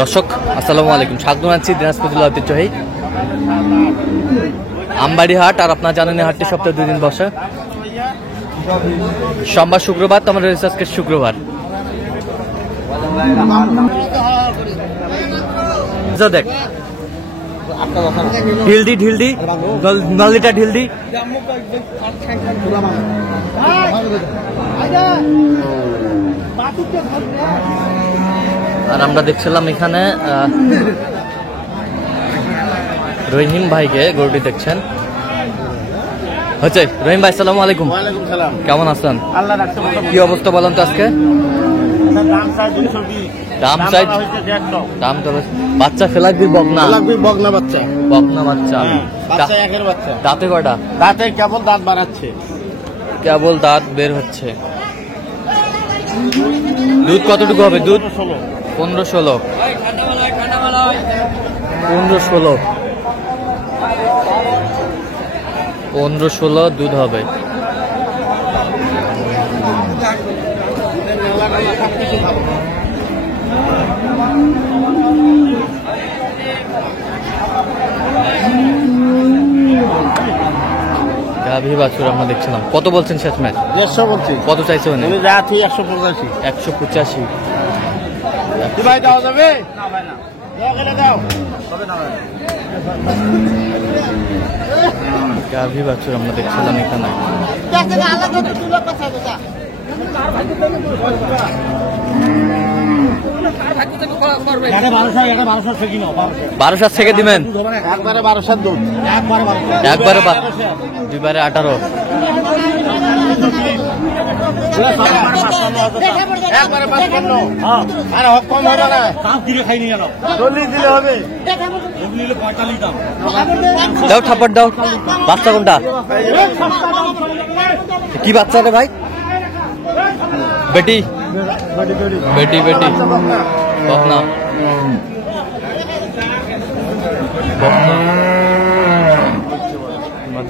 দর্শক আসসালামু আলাইকুম, স্বাগত জানাচ্ছি দিনাজপুর জেলা ঐতিহ্যবাহী আমবাড়ি হাট। আর আপনারা জানেন এই হাটটি সপ্তাহে 2 দিন বসে, সোমবার শুক্রবার। তো আমাদের আজকে শুক্রবার। দেখ ঢিলদি ঢিলদি নলিটা ঢিলদি। আর আমরা দেখছিলাম এখানে রহিম ভাইকে গরুটি দেখছেন হচ্ছে। রহিম ভাই আসসালামু আলাইকুম। কেমন আছেন? কি অবস্থা বলেন তো আজকে? দাম চাই দাম তো বাচ্চা ফেলাক দিই বকনা বাচ্চা দাঁতে কয়টা? দাঁতে কেবল দাঁত বাড়াচ্ছে, কেবল দাঁত বের হচ্ছে। দুধ কতটুকু হবে? দুধ 15-16 দুধ হবে। গাভী বাছুর আমরা দেখছিলাম। কত বলছেন শেষ ম্যাচ? 150 বলছি। কত চাইছে? 185। ভাই দেওয়া যাবে? গাভী বাছুর আমরা দেখছিলাম এখানে। বারোশো থেকে দিবেন? একবারে 1200 দুধ, একবারে 2বারে 18। দাও থাপ্পড় দাও। বাচ্চা কোনটা? কি বাচ্চা রে ভাই? বেটি বেটি বেটি বকনা।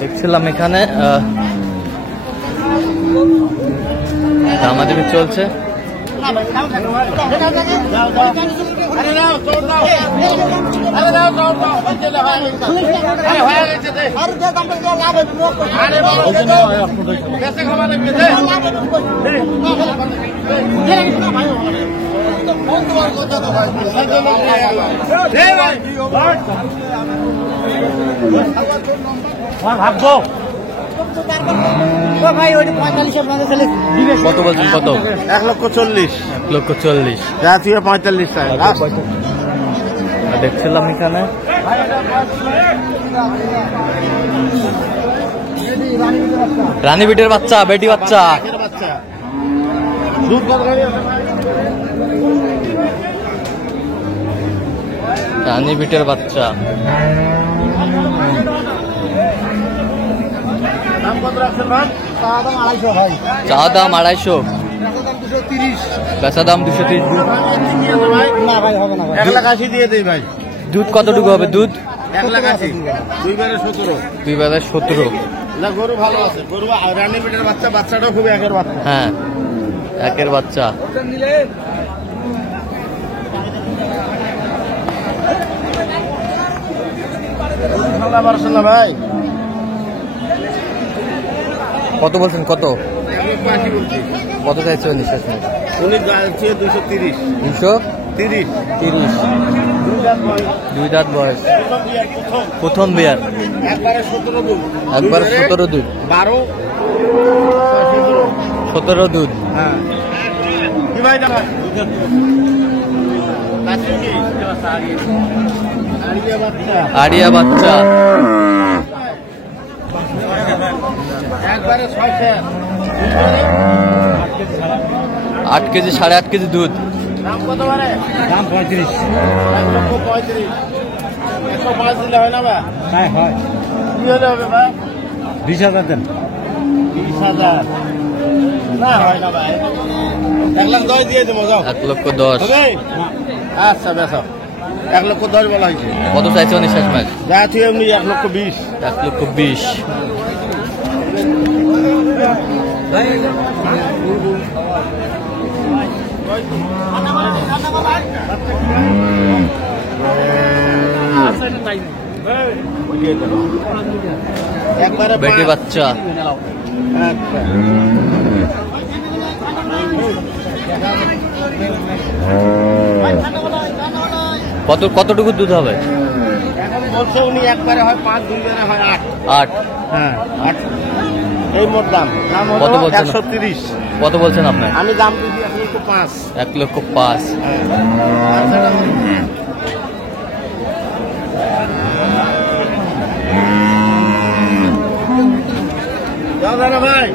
দেখছিলাম এখানে দামাদামি চলছে। কত বলছেন? কত? 1,40,000। 1,40,000। জাতীয় 45 টাকা দেখছিলাম এখানে। রানী বিটের বাচ্চা, বেটি বাচ্চা। রানী বিটের বাচ্চা। চা দাম 250, বেচা দাম 230। 1,80,000 দিয়ে দেই ভাই। দুধ কতটুকু হবে? দুধ 1,80,000। 2বারে 17। 2বারে 17। না, গরু ভালো আছে। গরু রানী বিটের বাচ্চা, বাচ্চাটাও খুব একের বাচ্চা। হ্যাঁ, একের বাচ্চা। না ভাই, কত বলছেন? কত? 1,80,000 বলছি। কত চাইছে? 230। 230। 230। 2 দাঁত বয়স, প্রথম বিয়ার। একবারে 17 দুধ। একবারে 17 দুধ। 17 দুধ। হ্যাঁ, কি ভাই দাম? আড়িয়া বাচ্চা। একবারে 6 8 কেজি, 8.5 কেজি দুধ। দাম কত বারে? দাম 35। 1,35,000। 105 দিলে হয় না ভাই? হ্যাঁ হয়। কি হলে হবে ভাই? 20,000 দেন। 20,000 না হয় না ভাই। 1,10,000 দিয়ে দেবো। যাও। 1,10,000। আচ্ছা বেসা। 1,10,000 বলা হয়েছে। কত চাইছে? শেষ ম্যাচ যা তুই এমনি 1,20,000। 1,20,000। একবারে বেটি 5 বাচ্চা। আচ্ছা কতটুকু দুধ হবে? এখন বলছে উনি একবারে হয় 5, 2 বারে হয় 8। 8। হ্যাঁ 8 এই মোট দাম কত হলো বলছেন? 130। কত বলছেন আপনার? আমি দাম দিচ্ছি 1,05,000। 1,05,000। যাও দাদা ভাই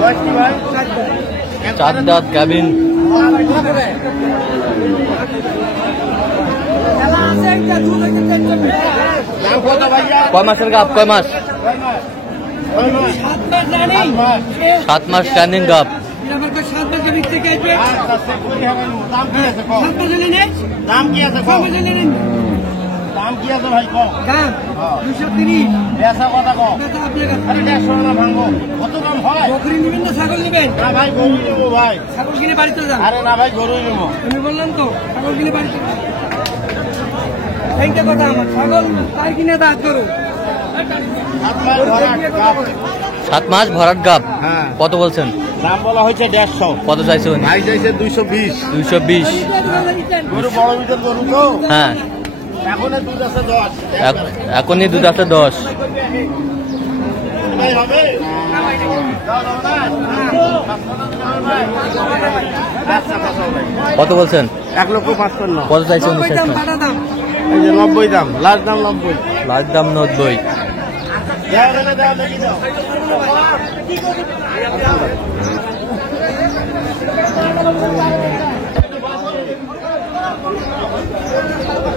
বয়স কি ভাই? 4 দাঁত গাভিন। দাম কত ভাইয়া? কয় মাসের গাভ? কয় মাস? 7 মাস রানিং গাভ। দাম কি আছে কম? দাম কি আছে ভাই কম? বেচা কথা কম? আরে 150 না ভাঙবো, কত কম হয়? ছাগল নেবেন? না ভাই গরু নেবো ভাই। ছাগল কিনে বাড়িতে যান। আরে না ভাই গরুই নেবো। আমি বললাম তো ছাগল কিনে বাড়িতে যান। এইটা কথা আমার ছাগল তাই কিনে দাঁত করো। 7 মাস ভরাট গাভ। হ্যাঁ কত বলছেন? দাম বলা হয়েছে 150। কত চাইছে উনি? ভাই চাইছে 220। 220। গরু বড় ভিতর গরু তো হ্যাঁ এখন দুধ আছে 10। এখনই দুধ আছে 10। ভাই হবে? কত বলছেন? 1,55,000। কত চাইছে উনি? দাম পাটা দাম। এই যে 90 দাম, লাস্ট দাম 90। লাস্ট দাম 90। দাও দাও দাও দেখি দাও।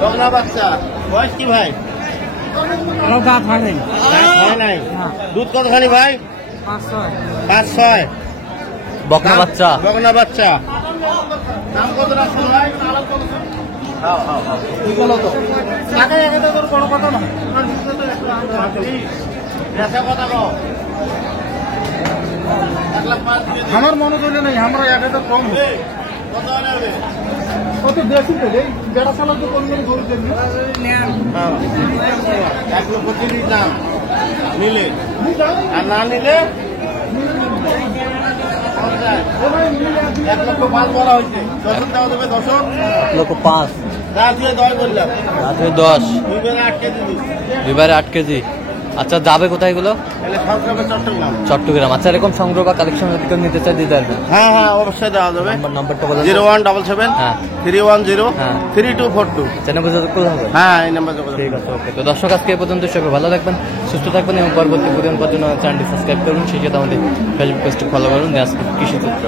বকনা বাচ্চা বয়স কি ভাই? আমার দাঁত হয় নাই। হয় নাই। দুধ কতখানি ভাই? 5-6। বকনা বাচ্চা। বকনা বাচ্চা দাম কত রাখছেন ভাই? কি বলো তো? টাকা একে তো তোর কোনো কথা না। বেচা কথা কও। 1,05,000 দিয়ে দিন। আমার মনে চলে নাই আমরা এক হাজার কম কত হলে হবে? কত বেশি তো এই বেড়া চালার তো কোন গরু দেন 1,30,000 দাম নিলে আর না নিলে 1,05,000 বলা হয়েছে। 10 দেওয়া দেবে 10। 1,05,000। রাত দিয়ে 10 বললাম। রাতে 10। 2 বেলা 8 কেজি দিই। দুইবারে 8 কেজি। আচ্ছা যাবে কোথায় এগুলো? তাহলে সরকার চট্টগ্রাম। চট্টগ্রাম। আচ্ছা এরকম সংগ্রহ বা কালেকশন যদি কেউ নিতে চাই দিতে পারবেন? হ্যাঁ হ্যাঁ অবশ্যই দেওয়া যাবে। নাম্বারটা বলেন। 0177 হ্যাঁ 310 হ্যাঁ 3242। চ্যানেল বুঝতে হবে। হ্যাঁ এই নাম্বার যোগাযোগ ঠিক আছে ওকে। তো দর্শক আজকে এই পর্যন্ত, সবাই ভালো থাকবেন, সুস্থ থাকবেন এবং পরবর্তী প্রতিদিন পর্যন্ত চ্যানেলটি সাবস্ক্রাইব করুন, সেই সাথে আমাদের ফেসবুক পেজটি ফলো করুন। আজকে কৃষি চিত্র।